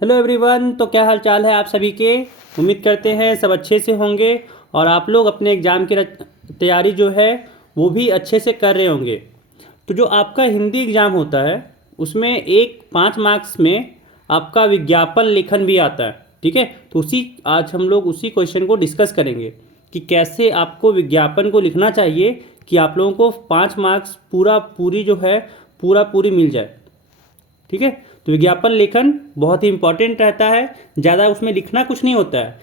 Hello everyone. तो क्या हाल चाल है आप सभी के। उम्मीद करते हैं सब अच्छे से होंगे और आप लोग अपने एग्ज़ाम की तैयारी जो है वो भी अच्छे से कर रहे होंगे। तो जो आपका हिंदी एग्ज़ाम होता है उसमें एक 5 मार्क्स में आपका विज्ञापन लेखन भी आता है। ठीक है, तो उसी आज हम लोग उसी क्वेश्चन को डिस्कस करेंगे कि कैसे आपको विज्ञापन को लिखना चाहिए कि आप लोगों को 5 मार्क्स पूरी जो है पूरी मिल जाए। ठीक है, तो विज्ञापन लेखन बहुत ही इंपॉर्टेंट रहता है। ज़्यादा उसमें लिखना कुछ नहीं होता है।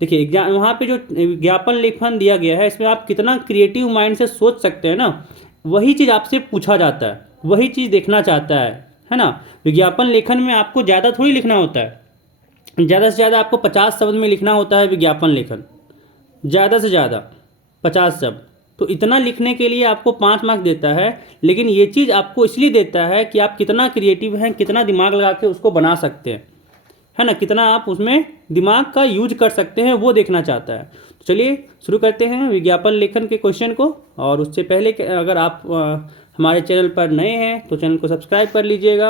देखिए एग्जाम वहाँ पे जो विज्ञापन लेखन दिया गया है इसमें आप कितना क्रिएटिव माइंड से सोच सकते हैं ना, वही चीज़ आपसे पूछा जाता है, वही चीज़ देखना चाहता है ना। विज्ञापन लेखन में आपको ज़्यादा थोड़ी लिखना होता है। ज़्यादा से ज़्यादा आपको 50 शब्द में लिखना होता है विज्ञापन लेखन, ज़्यादा से ज़्यादा 50 शब्द। तो इतना लिखने के लिए आपको 5 मार्क्स देता है, लेकिन ये चीज़ आपको इसलिए देता है कि आप कितना क्रिएटिव हैं, कितना दिमाग लगा के उसको बना सकते हैं, है ना, कितना आप उसमें दिमाग का यूज कर सकते हैं वो देखना चाहता है। तो चलिए शुरू करते हैं विज्ञापन लेखन के क्वेश्चन को। और उससे पहले अगर आप हमारे चैनल पर नए हैं तो चैनल को सब्सक्राइब कर लीजिएगा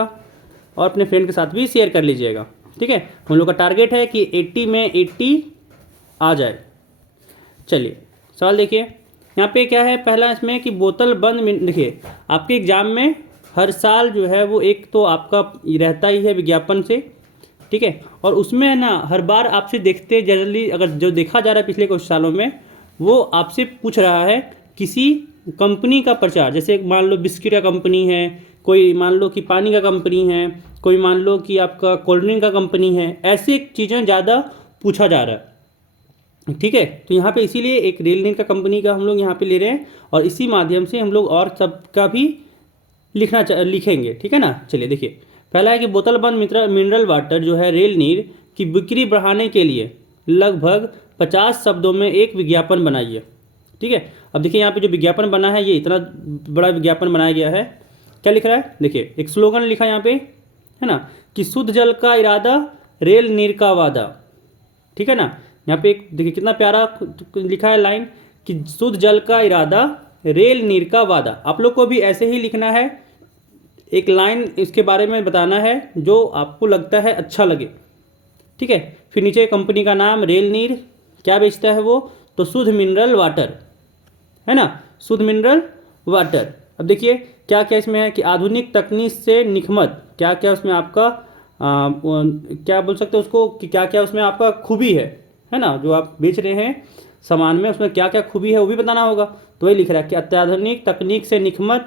और अपने फ्रेंड के साथ भी शेयर कर लीजिएगा। ठीक है, हम लोग का टारगेट है कि 80 में 80 आ जाए। चलिए सवाल देखिए, यहाँ पे क्या है पहला इसमें कि बोतल बंद देखिए आपके एग्जाम में हर साल जो है वो एक तो आपका रहता ही है विज्ञापन से। ठीक है, और उसमें है ना हर बार आपसे देखते जनरली अगर जो देखा जा रहा है पिछले कुछ सालों में वो आपसे पूछ रहा है किसी कंपनी का प्रचार। जैसे मान लो बिस्किट का कंपनी है, कोई मान लो कि पानी का कंपनी है, कोई मान लो कि आपका कोल्ड ड्रिंक का कंपनी है, ऐसी चीज़ें ज़्यादा पूछा जा रहा है। ठीक है, तो यहाँ पे इसीलिए एक रेल नीर का कंपनी का हम लोग यहाँ पे ले रहे हैं और इसी माध्यम से हम लोग और सब का भी लिखेंगे। ठीक है ना। चलिए देखिए, पहला है कि बोतल बंद मिनरल वाटर जो है रेल नीर की बिक्री बढ़ाने के लिए लगभग 50 शब्दों में एक विज्ञापन बनाइए। ठीक है, अब देखिए यहाँ पे जो विज्ञापन बना है ये इतना बड़ा विज्ञापन बनाया गया है। क्या लिख रहा है देखिए, एक स्लोगन लिखा है यहाँ पे, है ना, कि शुद्ध जल का इरादा रेल नीर का वादा। ठीक है ना, यहाँ पे एक देखिए कितना प्यारा लिखा है लाइन कि शुद्ध जल का इरादा रेल नीर का वादा। आप लोग को भी ऐसे ही लिखना है, एक लाइन इसके बारे में बताना है जो आपको लगता है अच्छा लगे। ठीक है, फिर नीचे कंपनी का नाम रेल नीर, क्या बेचता है वो, तो शुद्ध मिनरल वाटर, है ना, शुद्ध मिनरल वाटर। अब देखिए क्या क्या इसमें है कि आधुनिक तकनीक से निखमत, क्या क्या उसमें आपका क्या बोल सकते हैं उसको कि क्या क्या उसमें आपका खूबी है ना, जो आप बेच रहे हैं सामान में उसमें क्या क्या खूबी है वो भी बताना होगा। तो वही लिख रहा है कि अत्याधुनिक तकनीक से निखमत,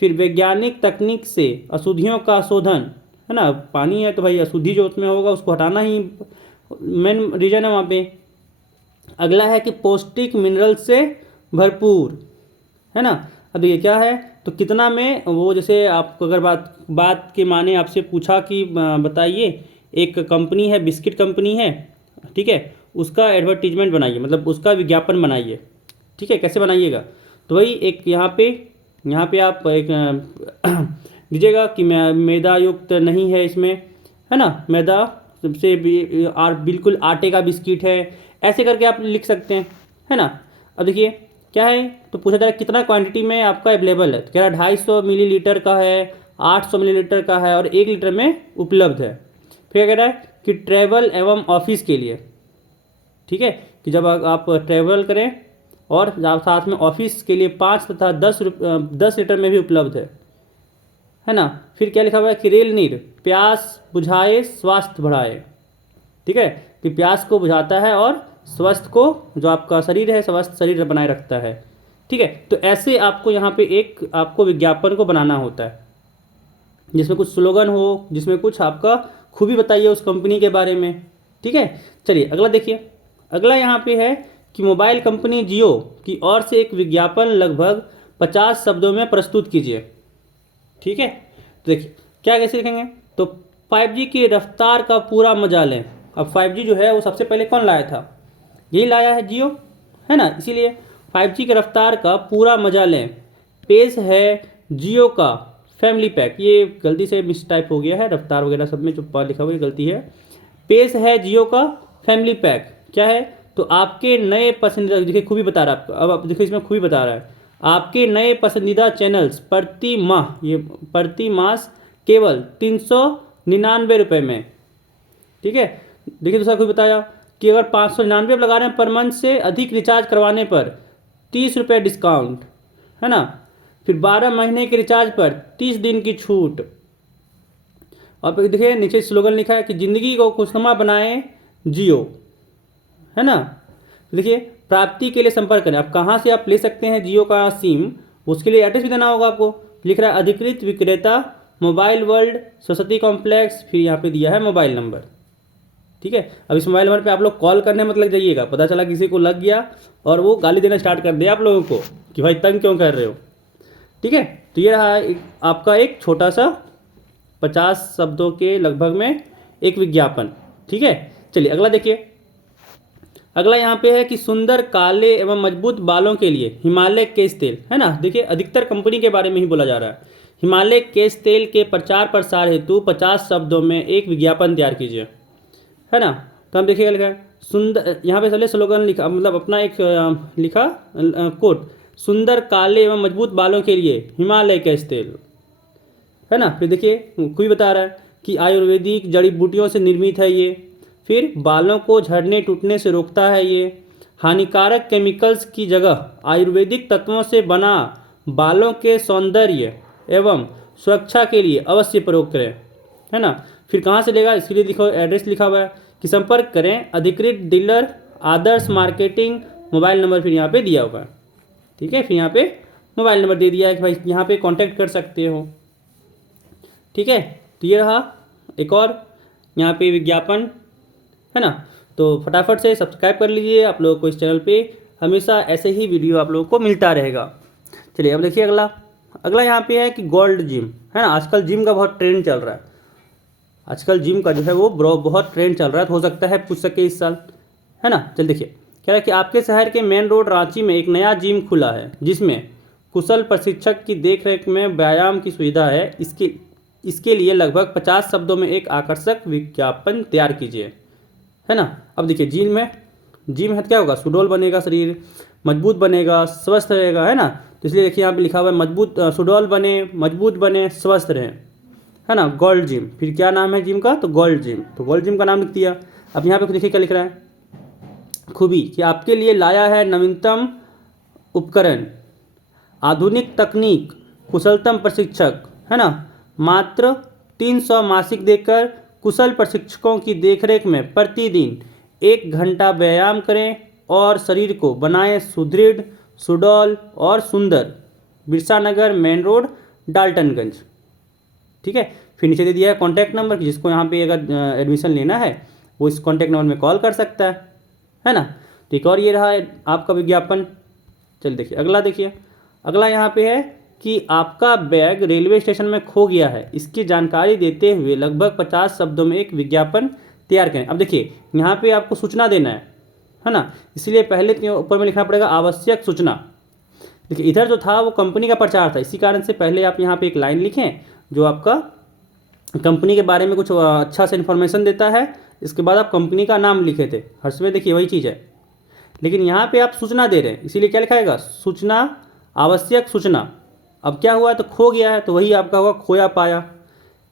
फिर वैज्ञानिक तकनीक से अशुद्धियों का शोधन, है ना, पानी है तो भाई अशुद्धि जो उसमें होगा उसको हटाना ही मेन रीजन है वहाँ पे। अगला है कि पौष्टिक मिनरल से भरपूर, है ना। अब ये क्या है तो कितना में वो, जैसे आप अगर बात के माने आपसे पूछा कि बताइए एक कंपनी है बिस्किट कंपनी है, ठीक है, उसका एडवर्टीजमेंट बनाइए, मतलब उसका विज्ञापन बनाइए। ठीक है, कैसे बनाइएगा, तो वही एक यहाँ पे आप एक दीजिएगा कि मैदा युक्त नहीं है इसमें, है ना, मैदा सबसे बिल्कुल आटे का बिस्किट है, ऐसे करके आप लिख सकते हैं, है ना। अब देखिए क्या है तो पूछा जा रहा है कितना क्वांटिटी में आपका अवेलेबल है, तो कह रहा है 250 मिलीलीटर का है, 800 मिलीलीटर का है और 1 लीटर में उपलब्ध है। फिर कह रहा है कि ट्रैवल एवं ऑफिस के लिए, ठीक है, कि जब आप ट्रैवल करें और साथ में ऑफिस के लिए 5 तथा 10 लीटर में भी उपलब्ध है ना। फिर क्या लिखा हुआ है कि रेल नीर प्यास बुझाए स्वास्थ्य बढ़ाए। ठीक है, कि प्यास को बुझाता है और स्वस्थ को, जो आपका शरीर है, स्वस्थ शरीर बनाए रखता है। ठीक है, तो ऐसे आपको यहाँ पे एक आपको विज्ञापन को बनाना होता है जिसमें कुछ स्लोगन हो, जिसमें कुछ आपका खूबी बताइए उस कंपनी के बारे में। ठीक है, चलिए अगला देखिए, अगला यहाँ पे है कि मोबाइल कंपनी जियो की ओर से एक विज्ञापन लगभग 50 शब्दों में प्रस्तुत कीजिए। ठीक है, तो देखिए क्या कैसे लिखेंगे, तो 5G की रफ्तार का पूरा मजा लें। अब 5G जो है वो सबसे पहले कौन लाया था, यही लाया है जियो, है ना, इसीलिए 5G की रफ्तार का पूरा मजा लें। पेश है जियो का फैमिली पैक, ये गलती से मिस टाइप हो गया है, रफ्तार वगैरह सब में जो लिखा हुआ है गलती है। पेश है जियो का फैमिली पैक, क्या है तो आपके नए पसंदीदा, देखिए खूबी बता रहा है आपको, अब आप देखिए इसमें खूबी बता रहा है, आपके नए पसंदीदा चैनल्स प्रति माह, ये प्रति मास केवल 399 रुपये में, ठीक है। देखिए दूसरा कोई बताया कि अगर 599 आप लगा रहे हैं पर मंथ से अधिक रिचार्ज करवाने पर 30 रुपये डिस्काउंट, है ना। फिर 12 महीने के रिचार्ज पर 30 दिन की छूट। और फिर देखिए नीचे स्लोगन लिखा है कि ज़िंदगी को खुशनुमा बनाएं जियो, है ना। देखिए प्राप्ति के लिए संपर्क करें। आप कहाँ से आप ले सकते हैं जियो का सिम, उसके लिए एड्रेस भी देना होगा आपको। लिख रहा है अधिकृत विक्रेता मोबाइल वर्ल्ड सरस्वती कॉम्प्लेक्स, फिर यहाँ पे दिया है मोबाइल नंबर, ठीक है। अब इस मोबाइल नंबर पे आप लोग कॉल करने मत लग जाइएगा, पता चला किसी को लग गया और वो गाली देना स्टार्ट कर दिया आप लोगों को कि भाई तंग क्यों कर रहे हो, ठीक है। तो ये रहा आपका एक छोटा सा 50 शब्दों के लगभग में एक विज्ञापन, ठीक है। चलिए अगला देखिए। अगला यहाँ पे है कि सुंदर काले एवं मजबूत बालों के लिए हिमालय केश तेल, है ना। देखिए अधिकतर कंपनी के बारे में ही बोला जा रहा है। हिमालय केश तेल के प्रचार प्रसार हेतु 50 शब्दों में एक विज्ञापन तैयार कीजिए, है ना। तो हम देखिएगा लिखा है सुंदर, यहाँ पे चलिए स्लोगन लिखा, मतलब अपना एक लिखा कोट, सुंदर काले एवं मजबूत बालों के लिए हिमालय केश तेल, है ना। फिर देखिए कोई बता रहा है कि आयुर्वेदिक जड़ी बूटियों से निर्मित है ये, फिर बालों को झड़ने टूटने से रोकता है ये, हानिकारक केमिकल्स की जगह आयुर्वेदिक तत्वों से बना, बालों के सौंदर्य एवं सुरक्षा के लिए अवश्य प्रयोग करें, है ना। फिर कहाँ से लेगा इसके लिए लिखो एड्रेस लिखा हुआ है कि संपर्क करें अधिकृत डीलर आदर्श मार्केटिंग, मोबाइल नंबर फिर यहाँ पे दिया हुआ है, ठीक है। फिर यहाँ पे मोबाइल नंबर दे दिया है कि भाई यहाँ पे कांटेक्ट कर सकते हो, ठीक है। तो ये रहा एक और यहाँ पे विज्ञापन, है ना। तो फटाफट से सब्सक्राइब कर लीजिए, आप लोगों को इस चैनल पे हमेशा ऐसे ही वीडियो आप लोगों को मिलता रहेगा। चलिए अब देखिए अगला। अगला यहाँ पे है कि गोल्ड जिम, है ना। आजकल जिम का बहुत ट्रेंड चल रहा है, आजकल जिम का जो है वो बहुत ट्रेंड चल रहा है, तो हो सकता है पूछ सके इस साल, है ना। चल देखिए कह रहा है कि आपके शहर के मेन रोड रांची में एक नया जिम खुला है जिसमें कुशल प्रशिक्षक की देखरेख में व्यायाम की सुविधा है। इसके लिए लगभग 50 शब्दों में एक आकर्षक विज्ञापन तैयार कीजिए, है ना। अब देखिए जिम है तो क्या होगा, सुडौल बनेगा, शरीर मजबूत बनेगा, स्वस्थ रहेगा, है ना। तो इसलिए देखिए यहाँ पे लिखा हुआ है मजबूत, सुडौल बने, मजबूत बने, स्वस्थ रहें, है ना। गोल्ड जिम, फिर क्या नाम है जिम का, तो गोल्ड जिम, तो गोल्ड जिम का नाम लिख दिया। अब यहाँ पे देखिए क्या लिख रहा है, खूबी कि आपके लिए लाया है नवीनतम उपकरण, आधुनिक तकनीक, कुशलतम प्रशिक्षक, है ना। मात्र 300 मासिक देकर कुशल प्रशिक्षकों की देखरेख में प्रतिदिन 1 घंटा व्यायाम करें और शरीर को बनाएं सुदृढ़, सुडौल और सुंदर। बिरसा नगर मेन रोड डाल्टनगंज, ठीक है। फिर नीचे दे दिया है कॉन्टैक्ट नंबर, जिसको यहाँ पे अगर एडमिशन लेना है वो इस कॉन्टैक्ट नंबर में कॉल कर सकता है ना। तो एक और ये रहा है आपका विज्ञापन। चलिए देखिए अगला। देखिए अगला यहाँ पे है कि आपका बैग रेलवे स्टेशन में खो गया है, इसकी जानकारी देते हुए लगभग 50 शब्दों में एक विज्ञापन तैयार करें। अब देखिए यहाँ पे आपको सूचना देना है ना, इसलिए पहले ऊपर में लिखना पड़ेगा आवश्यक सूचना। देखिए इधर जो था वो कंपनी का प्रचार था, इसी कारण से पहले आप यहाँ पे एक लाइन लिखें जो आपका कंपनी के बारे में कुछ अच्छा सा इन्फॉर्मेशन देता है, इसके बाद आप कंपनी का नाम लिखे थे, हर समय देखिए वही चीज़ है। लेकिन यहाँ पे आप सूचना दे रहे हैं, इसीलिए क्या लिखाएगा, सूचना, आवश्यक सूचना। अब क्या हुआ है, तो खो गया है, तो वही आपका होगा खोया पाया,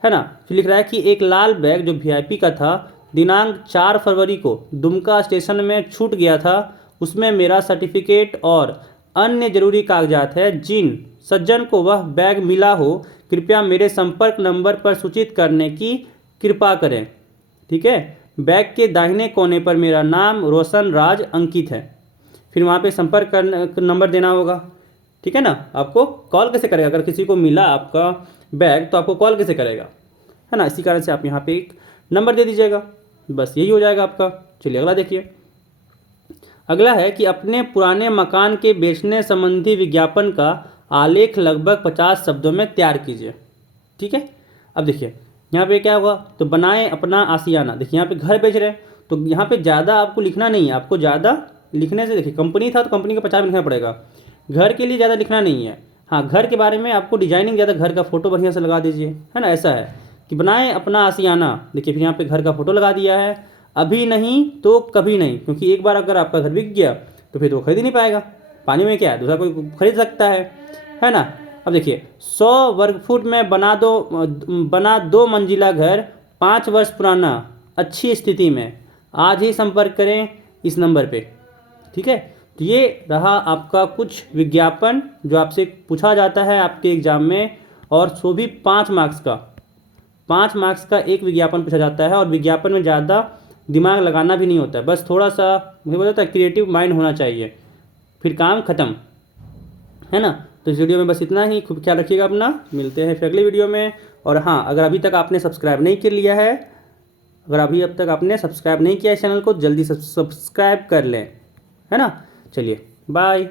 है ना। फिर लिख रहा है कि एक लाल बैग जो वीआईपी का था, दिनांक 4 फरवरी को दुमका स्टेशन में छूट गया था, उसमें मेरा सर्टिफिकेट और अन्य जरूरी कागजात है। जिन सज्जन को वह बैग मिला हो कृपया मेरे संपर्क नंबर पर सूचित करने की कृपा करें, ठीक है। बैग के दाहिने कोने पर मेरा नाम रोशन राज अंकित है। फिर वहाँ पे संपर्क नंबर देना होगा, ठीक है ना। आपको कॉल कैसे करेगा, अगर किसी को मिला आपका बैग तो आपको कॉल कैसे करेगा, है ना। इसी कारण से आप यहाँ पे एक नंबर दे दीजिएगा, बस यही हो जाएगा आपका। चलिए अगला देखिए। अगला है कि अपने पुराने मकान के बेचने संबंधी विज्ञापन का आलेख लगभग 50 शब्दों में तैयार कीजिए, ठीक है। अब देखिए यहाँ पे क्या होगा, तो बनाएं अपना आशियाना। देखिए यहाँ पे घर बेच रहे हैं तो यहाँ पे ज़्यादा आपको लिखना नहीं है, आपको ज़्यादा लिखने से, देखिए कंपनी था तो कंपनी का प्रचार में लिखना पड़ेगा, घर के लिए ज़्यादा लिखना नहीं है। हाँ घर के बारे में आपको डिजाइनिंग ज़्यादा, घर का फोटो बढ़िया से लगा दीजिए, है ना। ऐसा है कि बनाएं अपना आशियाना। देखिए फिर यहाँ पे घर का फोटो लगा दिया है, अभी नहीं तो कभी नहीं, क्योंकि एक बार अगर आपका घर बिक गया तो फिर तो खरीद ही नहीं पाएगा, पानी में क्या है, दूसरा कोई खरीद सकता है ना। अब देखिए 100 वर्ग फुट में बना 2 मंजिला घर, 5 वर्ष पुराना, अच्छी स्थिति में, आज ही संपर्क करें इस नंबर पे। ठीक है, तो ये रहा आपका कुछ विज्ञापन जो आपसे पूछा जाता है आपके एग्ज़ाम में, और सो भी 5 मार्क्स का। 5 मार्क्स का एक विज्ञापन पूछा जाता है, और विज्ञापन में ज़्यादा दिमाग लगाना भी नहीं होता है, बस थोड़ा सा मुझे पता है क्रिएटिव माइंड होना चाहिए, फिर काम ख़त्म, है ना। तो इस वीडियो में बस इतना ही। खूब ख्याल रखिएगा अपना, मिलते हैं फिर अगली वीडियो में। और हाँ, अगर अभी तक आपने सब्सक्राइब नहीं कर लिया है, अगर अभी अब तक आपने सब्सक्राइब नहीं किया इस चैनल को, जल्दी सब्सक्राइब कर लें, है ना। चलिए बाय।